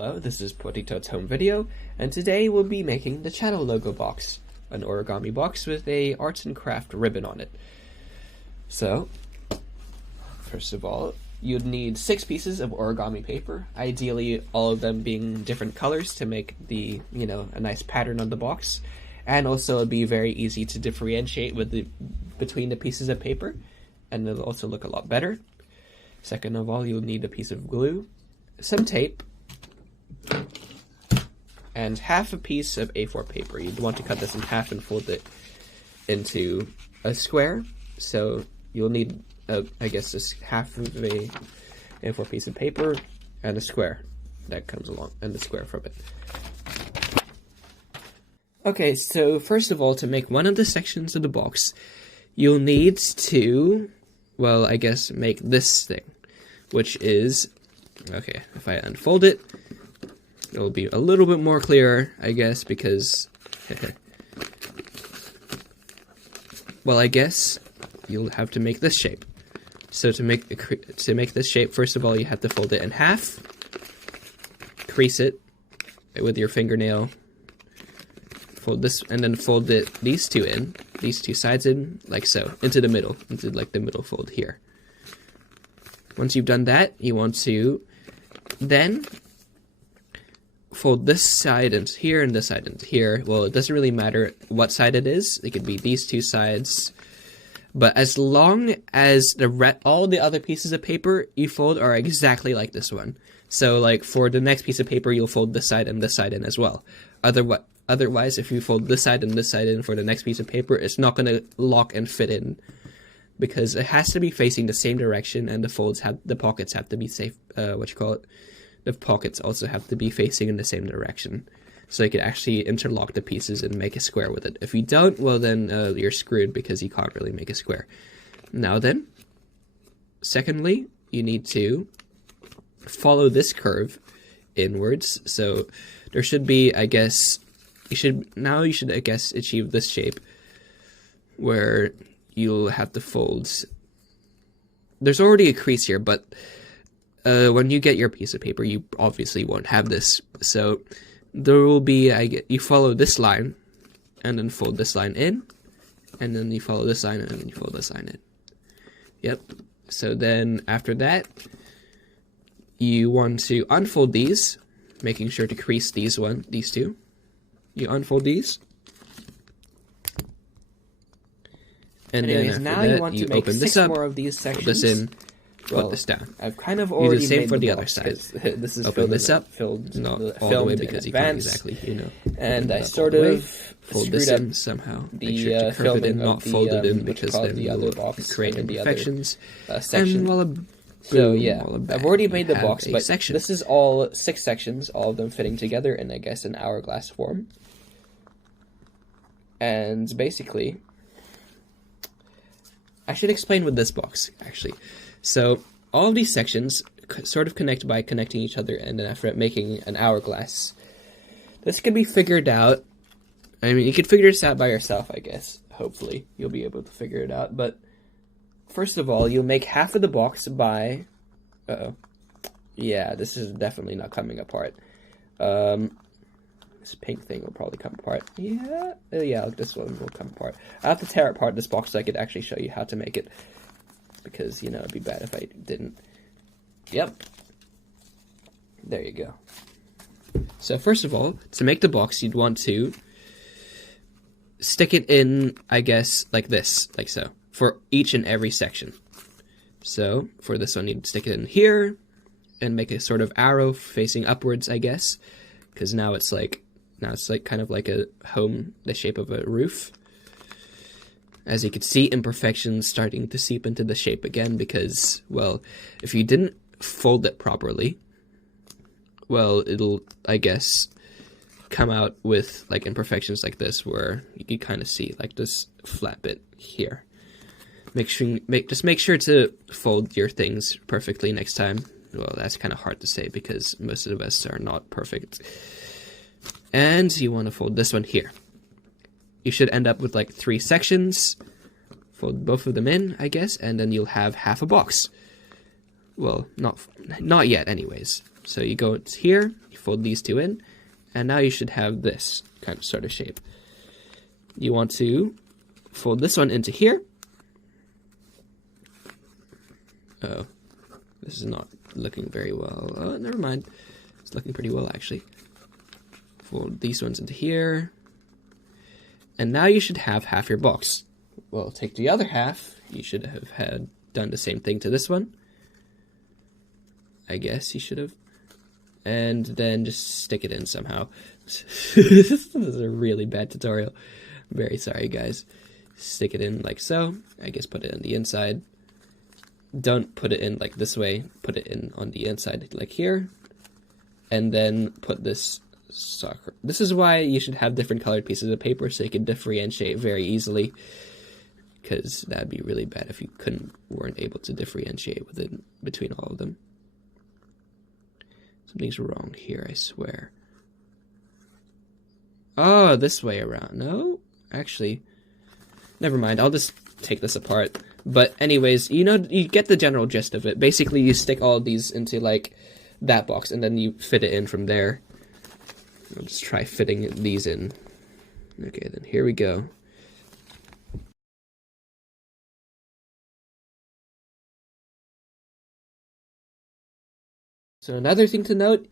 Hello, this is PottyToad's home video, and today we'll be making the channel logo box, an origami box with a arts and craft ribbon on it. So, first of all, you'd need 6 pieces of origami paper, ideally all of them being different colors to make the, a nice pattern on the box, and also it'd be very easy to differentiate between the pieces of paper, and it'll also look a lot better. Second of all, you'll need a piece of glue, some tape, and half a piece of A4 paper. You'd want to cut this in half and fold it into a square. So you'll need, I guess, this half of a A4 piece of paper and a square that comes along, and the square from it. Okay, so first of all, to make one of the sections of the box, you'll need to, well, I guess, make this thing, which is, okay, if I unfold it, it'll be a little bit more clear, I guess, because, well, I guess you'll have to make this shape. So to make this shape, first of all, you have to fold it in half, crease it with your fingernail, fold this, and then fold these two sides in, like so, into the middle, into like the middle fold here. Once you've done that, you want to then fold this side into here and this side into here. Well, it doesn't really matter what side it is. It could be these two sides. But as long as all the other pieces of paper you fold are exactly like this one. So, like, for the next piece of paper, you'll fold this side and this side in as well. Otherwise, if you fold this side and this side in for the next piece of paper, it's not going to lock and fit in. Because it has to be facing the same direction, and the pockets have to be safe, the pockets also have to be facing in the same direction, so you can actually interlock the pieces and make a square with it. If you don't, well then you're screwed because you can't really make a square. Now then, secondly, you need to follow this curve inwards, so there should be, I guess, you should achieve this shape where you'll have to fold. There's already a crease here, but when you get your piece of paper, you obviously won't have this. So there will be, you follow this line, and then fold this line in, and then you follow this line, and then you fold this line in. Yep. So then after that, you want to unfold these, making sure to crease these two. You unfold these. And anyways, then now after you want to make 6 more of these sections. Put this in, put this down. I've kind of already do the same made for the box, other side. This is open this up, filled, not all filmed the way because you can't exactly, and I sort of fold screwed this up in somehow. the Make sure to curve it in, not fold it in, because then the you other will box create and the imperfections. section. So yeah, I've already made the box, but this is all 6 sections, all of them fitting together in, I guess, an hourglass form. And basically, I should explain with this box, actually. So, all of these sections sort of connect by connecting each other, and then after making an hourglass. This can be figured out. I mean, you could figure this out by yourself, I guess. Hopefully, you'll be able to figure it out. But, first of all, you'll make half of the box by... Uh-oh. Yeah, this is definitely not coming apart. This pink thing will probably come apart. Yeah, this one will come apart. I have to tear apart this box so I could actually show you how to make it, because, it'd be bad if I didn't. Yep. There you go. So first of all, to make the box, you'd want to stick it in, I guess, like this, like so, for each and every section. So, for this one, you'd stick it in here, and make a sort of arrow facing upwards, I guess, because now it's kind of like the shape of a roof. As you can see, imperfections starting to seep into the shape again because, well, if you didn't fold it properly, well, it'll, I guess, come out with, like, imperfections like this, where you can kind of see, like, this flat bit here. Just make sure to fold your things perfectly next time. Well, that's kind of hard to say because most of us are not perfect. And you want to fold this one here. You should end up with like 3 sections. Fold both of them in, I guess, and then you'll have half a box. Well, not yet anyways. So you go here, you fold these two in, and now you should have this kind of sort of shape. You want to fold this one into here. Oh, this is not looking very well. Oh, never mind. It's looking pretty well, actually. Fold these ones into here. And now you should have half your box. Well, take the other half. You should have done the same thing to this one. I guess you should have. And then just stick it in somehow. This is a really bad tutorial. I'm very sorry, guys. Stick it in like so. I guess put it on the inside. Don't put it in like this way. Put it in on the inside like here. And then put this soccer. This is why you should have different colored pieces of paper so you can differentiate very easily. Because that'd be really bad if you weren't able to differentiate between all of them. Something's wrong here, I swear. Oh, this way around. No? Actually, never mind. I'll just take this apart. But anyways, you get the general gist of it. Basically, you stick all of these into, like, that box, and then you fit it in from there. I'll just try fitting these in. Okay, then here we go. So another thing to note,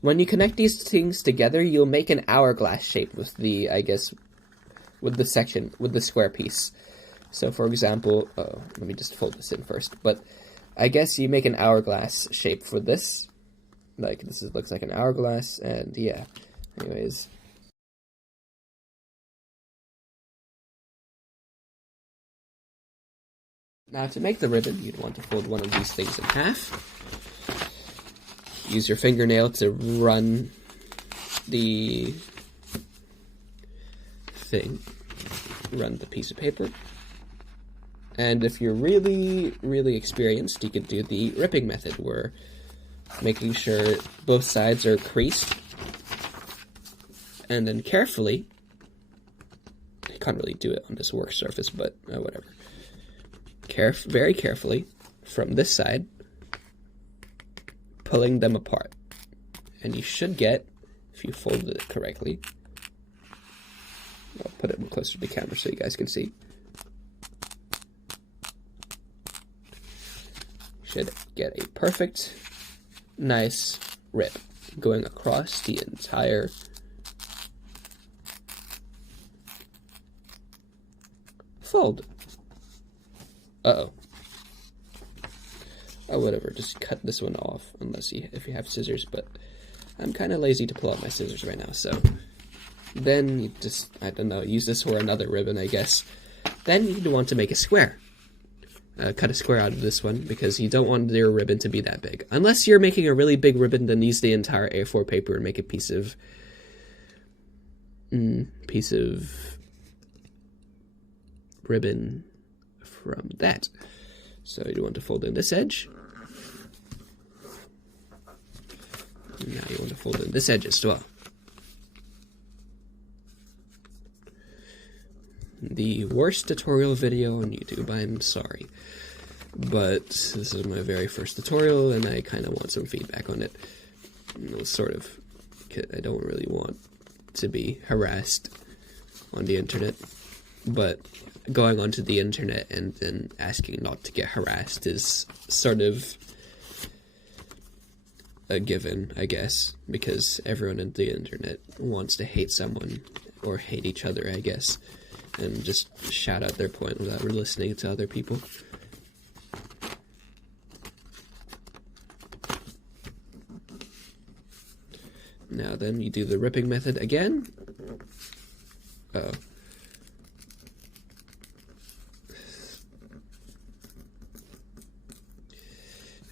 when you connect these things together, you'll make an hourglass shape with the, I guess, with the square piece. So for example, let me just fold this in first, but I guess you make an hourglass shape for this. Like, looks like an hourglass, and yeah, anyways. Now to make the ribbon, you'd want to fold one of these things in half. Use your fingernail to run the piece of paper. And if you're really, really experienced, you could do the ripping method, where making sure both sides are creased, and then carefully, I can't really do it on this work surface, but whatever. Very carefully, from this side, pulling them apart. And you should get, if you fold it correctly, I'll put it closer to the camera so you guys can see. Should get a perfect, nice rip going across the entire fold. Uh-oh. Oh, whatever, just cut this one off, if you have scissors, but I'm kind of lazy to pull out my scissors right now, so then you just, I don't know, use this for another ribbon, I guess. Then you'd want to make a square. Cut a square out of this one, because you don't want your ribbon to be that big. Unless you're making a really big ribbon, then use the entire A4 paper and make a piece of ribbon from that. So you want to fold in this edge. Now you want to fold in this edge as well. The worst tutorial video on YouTube, I'm sorry. But this is my very first tutorial, and I kind of want some feedback on it. Sort of. I don't really want to be harassed on the internet. But going onto the internet and then asking not to get harassed is sort of a given, I guess, because everyone on the internet wants to hate someone, or hate each other, I guess, and just shout out their point without listening to other people. Now then, you do the ripping method again. Uh-oh.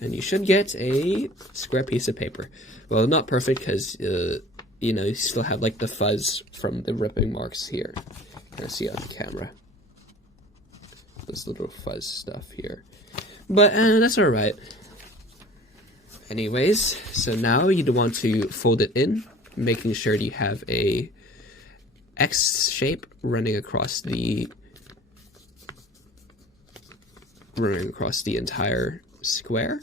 And you should get a square piece of paper. Well, not perfect, because, you still have, like, the fuzz from the ripping marks here. Kind of see on the camera. This little fuzz stuff here. But, that's alright. Anyways, so now you'd want to fold it in, making sure you have a X shape running across the entire square,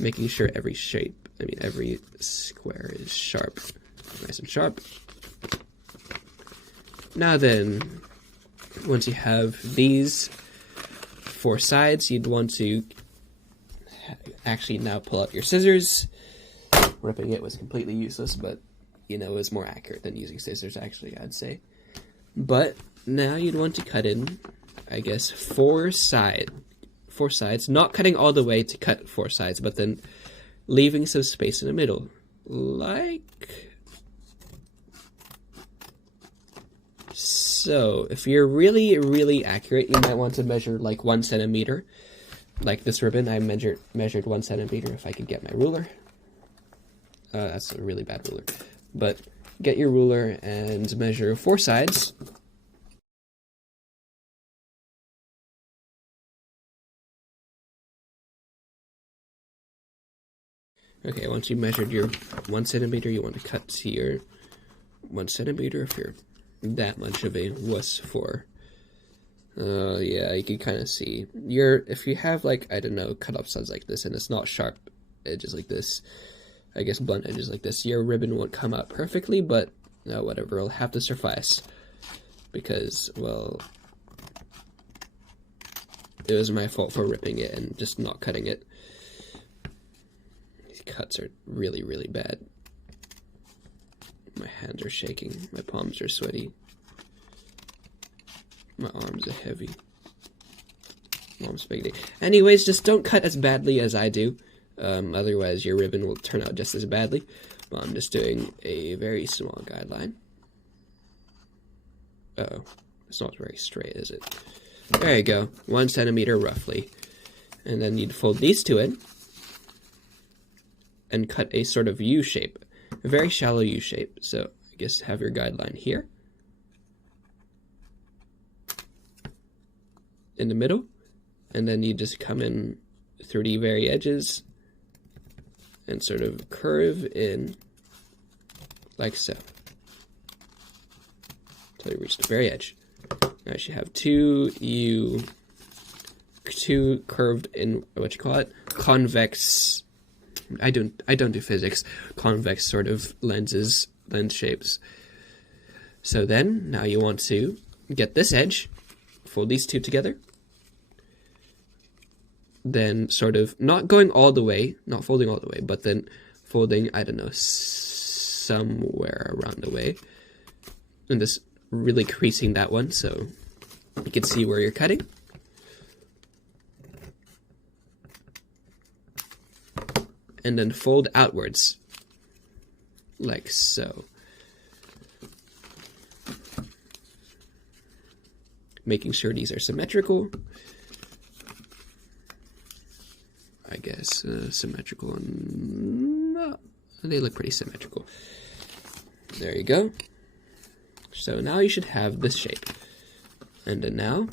making sure every shape every square is sharp, nice and sharp. Now then, once you have these 4 sides, you'd want to actually now pull out your scissors. Ripping it was completely useless, but you know, it was more accurate than using scissors, actually, I'd say. But now you'd want to cut in, I guess, 4 sides, not cutting all the way to cut 4 sides, but then leaving some space in the middle, like so. If you're really, really accurate, you might want to measure like 1 centimeter. Like this ribbon, I measured 1 centimeter if I could get my ruler. That's a really bad ruler. But get your ruler and measure 4 sides. Okay, once you measured your 1 centimeter, you want to cut to your 1 centimeter if you're that much of a wuss for. Yeah, you can kind of see. If you have, like, I don't know, cut off sides like this, and it's not sharp edges like this, I guess blunt edges like this, your ribbon won't come out perfectly, but whatever, it'll have to suffice. Because, well, it was my fault for ripping it and just not cutting it. These cuts are really, really bad. My hands are shaking, my palms are sweaty. My arms are heavy. Mom's spaghetti. Anyways, just don't cut as badly as I do. Otherwise, your ribbon will turn out just as badly. But I'm just doing a very small guideline. Uh-oh. It's not very straight, is it? There you go. 1 centimeter, roughly. And then you'd fold these 2 in. And cut a sort of U shape. A very shallow U shape. So, I guess have your guideline here. In the middle. And then you just come in through the very edges and sort of curve in like so until you reach the very edge. Now you should have two curved in, what you call it, convex. I don't do physics. Convex sort of lens shapes. So then now you want to get this edge, fold these 2 together. Then sort of not going all the way, not folding all the way, but then folding, I don't know, somewhere around the way. And just really creasing that one so you can see where you're cutting. And then fold outwards, like so. Making sure these are symmetrical. I guess symmetrical, and no, they look pretty symmetrical. There you go. So now you should have this shape. And then now,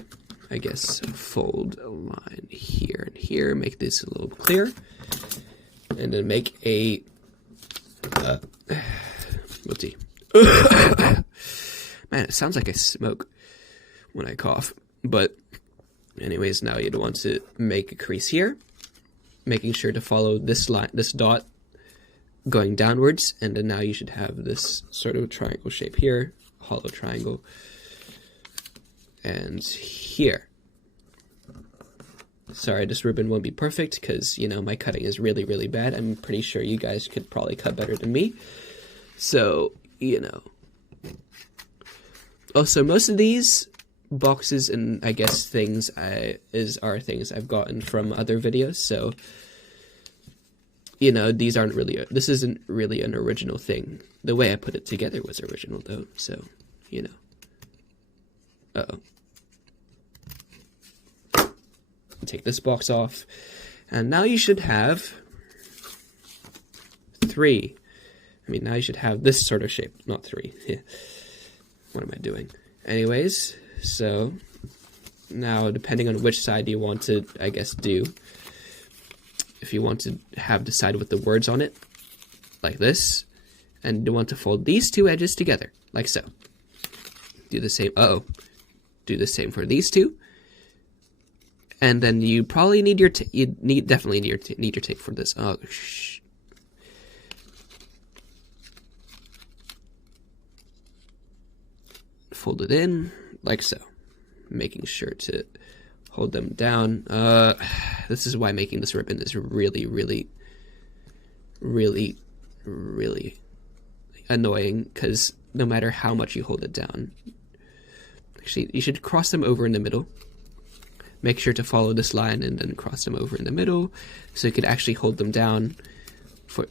I guess, fold a line here and here, make this a little clearer. And then make a, let's see. Man, it sounds like I smoke when I cough. But anyways, now you'd want to make a crease here, making sure to follow this line, this dot going downwards, and then now you should have this sort of triangle shape here, hollow triangle, and here. Sorry, this ribbon won't be perfect because, you know, my cutting is really, really bad. I'm pretty sure you guys could probably cut better than me. So, you know. Also, most of these boxes and, I guess, things are things I've gotten from other videos. So, you know, this isn't really an original thing. The way I put it together was original, though. So, you know. Uh-oh. Take this box off, and now you should have 3. I mean, now you should have this sort of shape, not 3. Yeah. What am I doing? Anyways, so now depending on which side you want to, I guess, do, if you want to have the side with the words on it, like this, and you want to fold these 2 edges together, like so. Do the same. Do the same for these 2. And then you probably need your definitely need your tape for this. Oh, shh. fold it in like so, making sure to hold them down. This is why making this ribbon is really, really, really, really annoying, because no matter how much you hold it down, actually, you should cross them over in the middle. Make sure to follow this line and then cross them over in the middle, so you could actually hold them down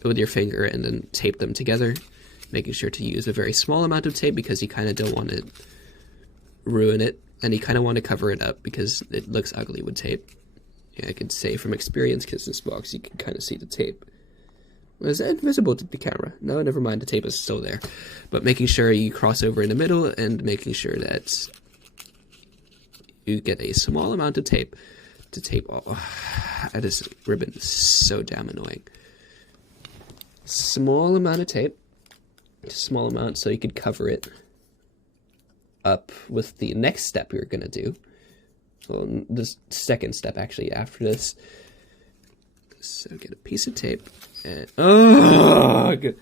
with your finger and then tape them together. Making sure to use a very small amount of tape because you kind of don't want to ruin it, and you kind of want to cover it up because it looks ugly with tape. Yeah, I could say from experience, because this box you can kind of see the tape. Was it invisible to the camera? No, never mind, the tape is still there. But making sure you cross over in the middle and making sure that you get a small amount of tape to tape all. This ribbon is so damn annoying. Small amount of tape. Small amount so you could cover it up with the next step you're going to do. Well, the second step actually after this. So get a piece of tape and good.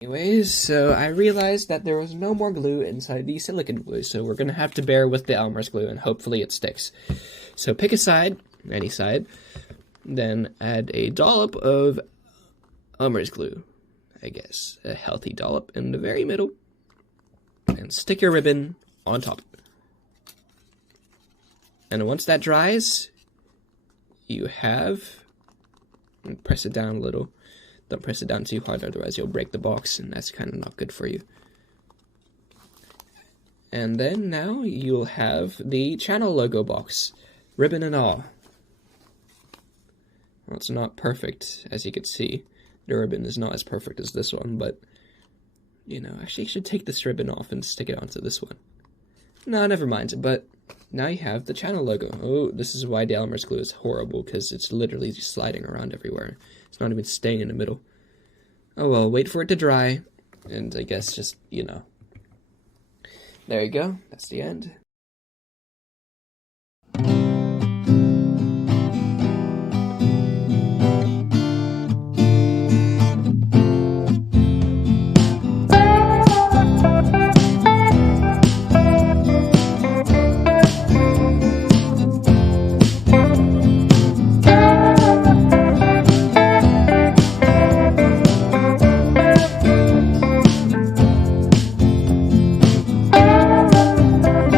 Anyways, so I realized that there was no more glue inside the silicone glue, so we're going to have to bear with the Elmer's glue and hopefully it sticks. So pick a side, any side, then add a dollop of Elmer's glue, I guess, a healthy dollop in the very middle, and stick your ribbon on top. And once that dries, you have, and press it down a little. Don't press it down too hard, otherwise you'll break the box, and that's kind of not good for you. And then now you'll have the channel logo box, ribbon and all. Well, it's not perfect, as you can see. The ribbon is not as perfect as this one, but, you know, actually you should take this ribbon off and stick it onto this one. No, never mind, but now you have the channel logo. Oh, this is why the Elmer's glue is horrible, because it's literally just sliding around everywhere. It's not even staying in the middle. Oh well, wait for it to dry, and I guess just, you know. There you go, that's the end.